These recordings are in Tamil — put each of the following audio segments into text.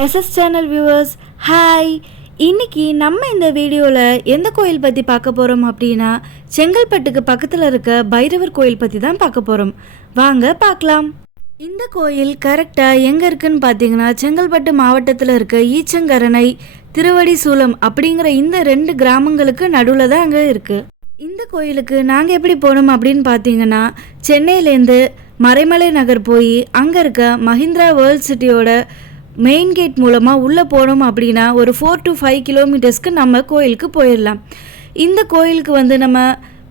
எஸ்எஸ் சேனல் வியூவர்ஸ் ஹாய் இன்னைக்கு நம்ம இந்த வீடியோவில் எந்த கோயில் பற்றி பார்க்க போகிறோம் அப்படின்னா செங்கல்பட்டுக்கு பக்கத்தில் இருக்க பைரவர் கோயில் பற்றி தான் பார்க்க போகிறோம் வாங்க பார்க்கலாம். இந்த கோயில் கரெக்டாக எங்கே இருக்குன்னு பார்த்தீங்கன்னா செங்கல்பட்டு மாவட்டத்தில் இருக்க ஈச்சங்கரணை திருவடி சூலம் அப்படிங்கிற இந்த ரெண்டு கிராமங்களுக்கு நடுவில் தான் அங்கே இருக்குது இந்த கோயிலுக்கு நாங்கள் எப்படி போனோம் அப்படின்னு பார்த்தீங்கன்னா சென்னையிலேருந்து மறைமலை நகர் போய் அங்கே இருக்க மஹிந்திரா வேர்ல்ட் சிட்டியோட மெயின் கேட் மூலமாக உள்ளே போனோம் அப்படின்னா ஒரு ஃபோர் டு ஃபைவ் கிலோமீட்டர்ஸ்க்கு நம்ம கோயிலுக்கு போயிடலாம். இந்த கோயிலுக்கு வந்து நம்ம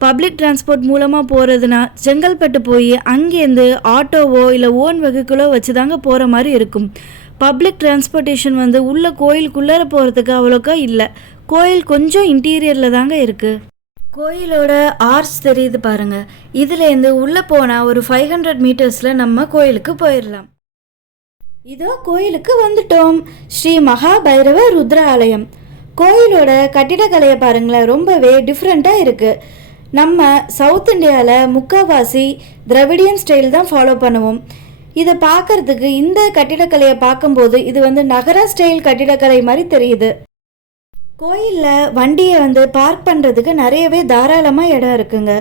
பப்ளிக் டிரான்ஸ்போர்ட் மூலமாக போகிறதுனா செங்கல்பட்டு போய் அங்கேருந்து ஆட்டோவோ இல்லை ஓன் வெஹிக்கிளோ வச்சு தாங்க போகிற மாதிரி இருக்கும். பப்ளிக் டிரான்ஸ்போர்ட்டேஷன் வந்து உள்ள கோயிலுக்குள்ளார போகிறதுக்கு அவ்வளோக்கா இல்லை. கோயில் கொஞ்சம் இன்டீரியரில் தாங்க இருக்குது கோயிலோட ஆர்ச் தெரியுது பாருங்கள் இதுலேருந்து உள்ளே போனால் ஒரு ஃபைவ் ஹண்ட்ரட் மீட்டர்ஸில் நம்ம கோயிலுக்கு போயிடலாம். இதோ கோயிலுக்கு வந்துட்டோம். ஸ்ரீ மகா பைரவ ருத்ர ஆலயம் கோயிலோட கட்டிடக்கலையை பாருங்களேன் ரொம்பவே டிஃப்ரெண்ட்டாக இருக்குது நம்ம சவுத் இந்தியாவில் முக்காவாசி திராவிடியன் ஸ்டைல் தான் ஃபாலோ பண்ணுவோம். இதை பார்க்கறதுக்கு இந்த கட்டிடக்கலையை பார்க்கும்போது இது வந்து நகர ஸ்டைல் கட்டிடக்கலை மாதிரி தெரியுது. கோயிலில் வண்டியை வந்து பார்க் பண்ணுறதுக்கு நிறையவே தாராளமாக இடம் இருக்குங்க.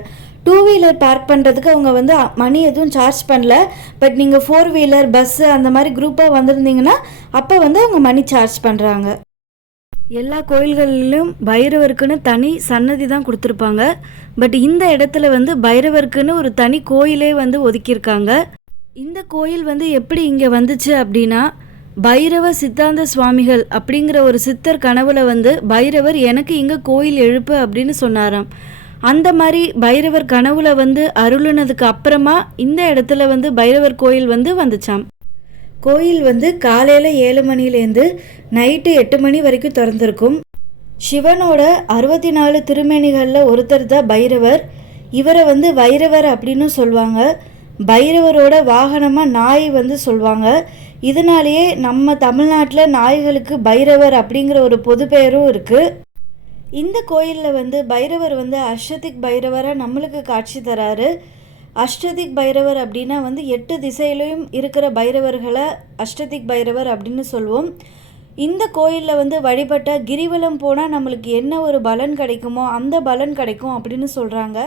டூ வீலர் பார்க் பண்ணுறதுக்கு அவங்க வந்து மணி எதுவும் சார்ஜ் பண்ணல. பட் நீங்கள் ஃபோர் வீலர் பஸ்ஸு அந்த மாதிரி குரூப்பாக வந்திருந்தீங்கன்னா அப்போ வந்து அவங்க மணி சார்ஜ் பண்ணுறாங்க எல்லா கோயில்களிலும் பைரவருக்குன்னு தனி சன்னதி தான் கொடுத்துருப்பாங்க. பட் இந்த இடத்துல வந்து பைரவருக்குன்னு ஒரு தனி கோயிலே வந்து ஒதுக்கியிருக்காங்க. இந்த கோயில் வந்து எப்படி இங்கே வந்துச்சு அப்படின்னா பைரவ சித்தாந்த சுவாமிகள் அப்படிங்கிற ஒரு சித்தர் கனவுல வந்து பைரவர் எனக்கு இங்கே கோயில் எழுப்பு அப்படின்னு சொன்னாராம். அந்த மாதிரி பைரவர் கனவுல வந்து அருளுனதுக்கு அப்புறமா இந்த இடத்துல வந்து பைரவர் கோயில் வந்து வந்துச்சாம். கோயில் வந்து காலையில் ஏழு மணிலேருந்து நைட்டு எட்டு மணி வரைக்கும் திறந்திருக்கும். சிவனோட அறுபத்தி நாலு திருமேனிகளில் ஒருத்தர் தான் பைரவர். இவரை வந்து வைரவர் அப்படின்னு சொல்லுவாங்க பைரவரோட வாகனமாக நாய் வந்து சொல்லுவாங்க இதனாலேயே நம்ம தமிழ்நாட்டில் நாய்களுக்கு பைரவர் அப்படிங்கிற ஒரு பொது பெயரும் இருக்குது இந்த கோயிலில் வந்து பைரவர் வந்து அஷ்டதிக் பைரவராக நம்மளுக்கு காட்சி தராரு. அஷ்டதிக் பைரவர் அப்படின்னா வந்து எட்டு திசையிலையும் இருக்கிற பைரவர்களை அஷ்டதிக் பைரவர் அப்படின்னு சொல்லுவோம் இந்த கோயிலில் வந்து வழிபட்ட கிரிவலம் போனால் நம்மளுக்கு என்ன ஒரு பலன் கிடைக்குமோ அந்த பலன் கிடைக்கும் அப்படின்னு சொல்கிறாங்க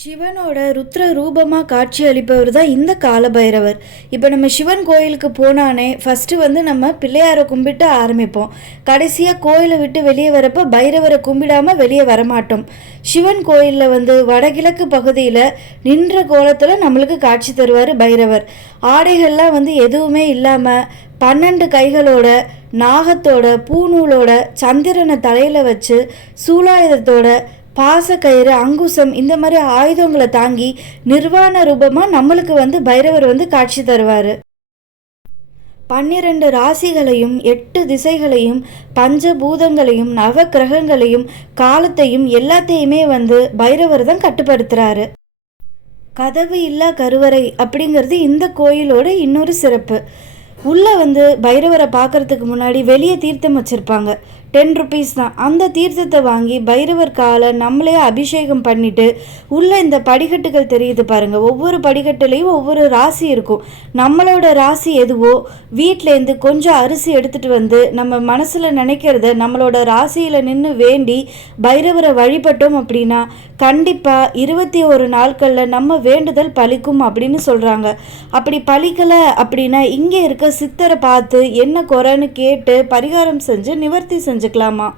சிவனோட ருத்ர ரூபமாக காட்சி அளிப்பவர் தான் இந்த காலபைரவர். இப்போ நம்ம சிவன் கோயிலுக்கு போனானே ஃபஸ்ட்டு வந்து நம்ம பிள்ளையாரை கும்பிட்டு ஆரம்பிப்போம். கடைசியாக கோயிலை விட்டு வெளியே வரப்போ பைரவரை கும்பிடாமல் வெளியே வரமாட்டோம். சிவன் கோயிலில் வந்து வடகிழக்கு பகுதியில் நின்ற கோலத்தில் நம்மளுக்கு காட்சி தருவார் பைரவர். ஆடைகள்லாம் வந்து எதுவுமே இல்லாமல் பன்னெண்டு கைகளோட நாகத்தோட பூநூலோட சந்திரனை தலையில் வச்சு சூலாயுதத்தோட பாசக்கயிறு அங்குசம் இந்த மாதிரி ஆயுதங்களை தாங்கி நிர்வாண ரூபமாக நம்மளுக்கு வந்து பைரவர் வந்து காட்சி தருவார். பன்னிரண்டு ராசிகளையும் எட்டு திசைகளையும் பஞ்சபூதங்களையும் நவ கிரகங்களையும் காலத்தையும் எல்லாத்தையுமே வந்து பைரவர் தான் கட்டுப்படுத்துகிறாரு கதவு இல்லா கருவறை அப்படிங்கிறது இந்த கோயிலோட இன்னொரு சிறப்பு. உள்ளே வந்து பைரவரை பார்க்கறதுக்கு முன்னாடி வெளியே தீர்த்தம் வச்சுருப்பாங்க. டென் ருபீஸ் தான். அந்த தீர்த்தத்தை வாங்கி பைரவர் காலை நம்மளே அபிஷேகம் பண்ணிட்டு உள்ளே இந்த படிக்கட்டுகள் தெரியுது பாருங்கள் ஒவ்வொரு படிக்கட்டுலேயும் ஒவ்வொரு ராசி இருக்கும். நம்மளோட ராசி எதுவோ வீட்டிலேருந்து கொஞ்சம் அரிசி எடுத்துகிட்டு வந்து நம்ம மனசில் நினைக்கிறத நம்மளோட ராசியில் நின்று வேண்டி பைரவரை வழிபட்டோம் அப்படின்னா கண்டிப்பாக இருபத்தி ஒரு நாட்களில் நம்ம வேண்டுதல் பலிக்கும் அப்படின்னு சொல்கிறாங்க அப்படி பலிக்கலை அப்படின்னா இங்கே இருக்க சித்தரை பார்த்து என்ன குறைன்னு கேட்டு பரிகாரம் செஞ்சு நிவர்த்தி செஞ்சு தெரிஞ்சுக்கலாமா?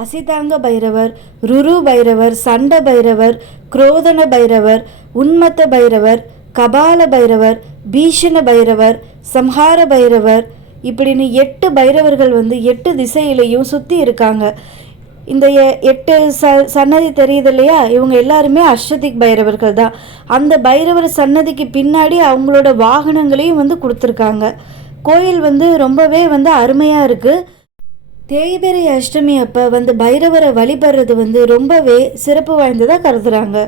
அசிதாங்க பைரவர் ருரு பைரவர் சண்ட பைரவர் குரோதன பைரவர் உன்மத்த பைரவர் கபால பைரவர் பீஷண பைரவர் சம்ஹார பைரவர். இப்படின்னு எட்டு பைரவர்கள் வந்து எட்டு திசையிலையும் சுற்றி இருக்காங்க. இந்த எட்டு ச சன்னதி தெரியுது இல்லையா? இவங்க எல்லாருமே அஷ்டதிக் பைரவர்கள் தான். அந்த பைரவர் சன்னதிக்கு பின்னாடி அவங்களோட வாகனங்களையும் வந்து கொடுத்துருக்காங்க. கோயில் வந்து ரொம்பவே வந்து அருமையாக இருக்குது தேய்பிரை அஷ்டமி அப்போ வந்து பைரவரை வழிபடுறது வந்து ரொம்பவே சிறப்பு வாய்ந்ததாக கருதுறாங்க.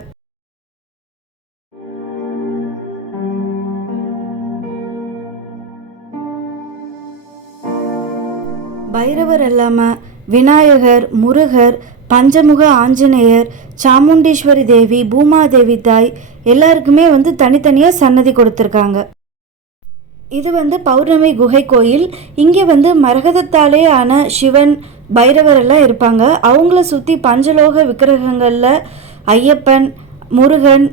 பைரவர் இல்லாமல் விநாயகர் முருகர் பஞ்சமுக ஆஞ்சநேயர் சாமுண்டீஸ்வரி தேவி பூமாதேவி தாய் எல்லாருக்குமே வந்து தனித்தனியாக சன்னதி கொடுத்துருக்காங்க. இது வந்து பௌர்ணமி குகை கோயில். இங்கே வந்து மரகதத்தாலே ஆன சிவன் பைரவர் எல்லாம் இருப்பாங்க. அவங்கள சுற்றி பஞ்சலோக விக்கிரகங்களில் ஐயப்பன் முருகன்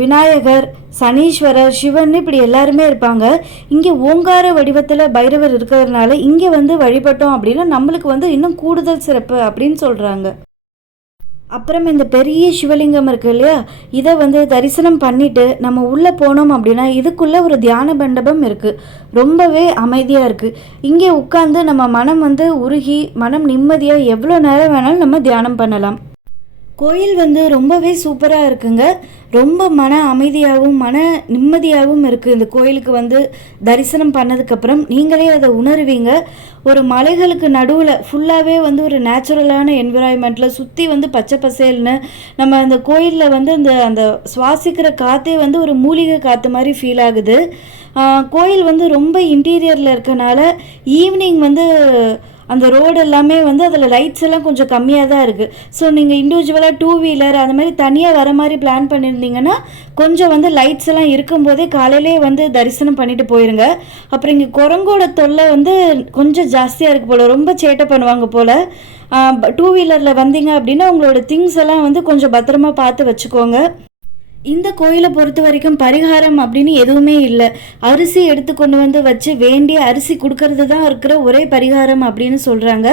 விநாயகர் சனீஸ்வரர் சிவன் இப்படி எல்லாருமே இருப்பாங்க. இங்கே ஓங்கார வடிவத்தில் பைரவர் இருக்கிறதுனால இங்கே வந்து வழிபட்டோம் அப்படின்னா நம்மளுக்கு வந்து இன்னும் கூடுதல் சிறப்பு அப்படின்னு சொல்கிறாங்க அப்புறம் இந்த பெரிய சிவலிங்கம் இருக்கு இல்லையா? இதை வந்து தரிசனம் பண்ணிட்டு நம்ம உள்ளே போனோம் அப்படின்னா இதுக்குள்ளே ஒரு தியான மண்டபம் இருக்குது ரொம்பவே அமைதியாக இருக்குது இங்கே உட்காந்து நம்ம மனம் வந்து உருகி மனம் நிம்மதியாக எவ்வளோ நேரம் வேணாலும் நம்ம தியானம் பண்ணலாம். கோயில் வந்து ரொம்பவே சூப்பராக இருக்குங்க. ரொம்ப மன அமைதியாகவும் மன நிம்மதியாகவும் இருக்குது இந்த கோயிலுக்கு வந்து தரிசனம் பண்ணதுக்கப்புறம் நீங்களே அதை உணருவீங்க. ஒரு மலைகளுக்கு நடுவில் ஃபுல்லாகவே வந்து ஒரு நேச்சுரலான என்விரான்மெண்ட்டில் சுற்றி வந்து பச்சை பசேல்னு நம்ம அந்த கோயிலில் வந்து அந்த அந்த சுவாசிக்கிற காற்றே வந்து ஒரு மூலிகை காற்று மாதிரி ஃபீல் ஆகுது. கோயில் வந்து ரொம்ப இன்டீரியரில் இருக்கனால ஈவினிங் வந்து அந்த ரோடு எல்லாமே வந்து அதில் லைட்ஸ் எல்லாம் கொஞ்சம் கம்மியாக தான் இருக்குது ஸோ நீங்கள் இண்டிவிஜுவலாக டூ வீலர் அந்த மாதிரி தனியாக வர மாதிரி பிளான் பண்ணியிருந்தீங்கன்னா கொஞ்சம் வந்து லைட்ஸ் எல்லாம் இருக்கும்போதே காலையிலே வந்து தரிசனம் பண்ணிட்டு போயிருங்க. அப்புறம் இங்கே குரங்கோட தொல்லை வந்து கொஞ்சம் ஜாஸ்தியாக இருக்குது போல் ரொம்ப சேட்டை பண்ணுவாங்க போல். டூ வீலரில் வந்தீங்க அப்படின்னா உங்களோட திங்ஸ் எல்லாம் வந்து கொஞ்சம் பத்திரமா பார்த்து வச்சுக்கோங்க. இந்த கோயிலை பொறுத்த வரைக்கும் பரிகாரம் அப்படின்னு எதுவுமே இல்லை. அரிசி எடுத்து கொண்டு வந்து வச்சு வேண்டிய அரிசி கொடுக்கறது தான் இருக்கிற ஒரே பரிகாரம் அப்படின்னு சொல்கிறாங்க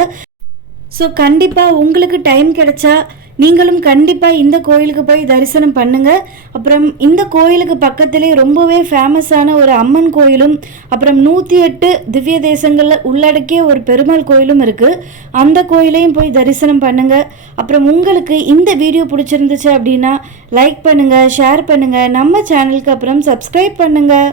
ஸோ கண்டிப்பாக உங்களுக்கு டைம் கிடைச்சா நீங்களும் கண்டிப்பாக இந்த கோயிலுக்கு போய் தரிசனம் பண்ணுங்க. அப்புறம் இந்த கோயிலுக்கு பக்கத்திலே ரொம்பவே ஃபேமஸான ஒரு அம்மன் கோயிலும் அப்புறம் நூற்றி எட்டு திவ்ய தேசங்களில் உள்ளடக்கிய ஒரு பெருமாள் கோயிலும் இருக்குது அந்த கோயிலையும் போய் தரிசனம் பண்ணுங்க. அப்புறம் உங்களுக்கு இந்த வீடியோ பிடிச்சிருந்துச்சு அப்படின்னா லைக் பண்ணுங்கள் ஷேர் பண்ணுங்கள் நம்ம சேனலுக்கு அப்புறம் சப்ஸ்கிரைப் பண்ணுங்கள்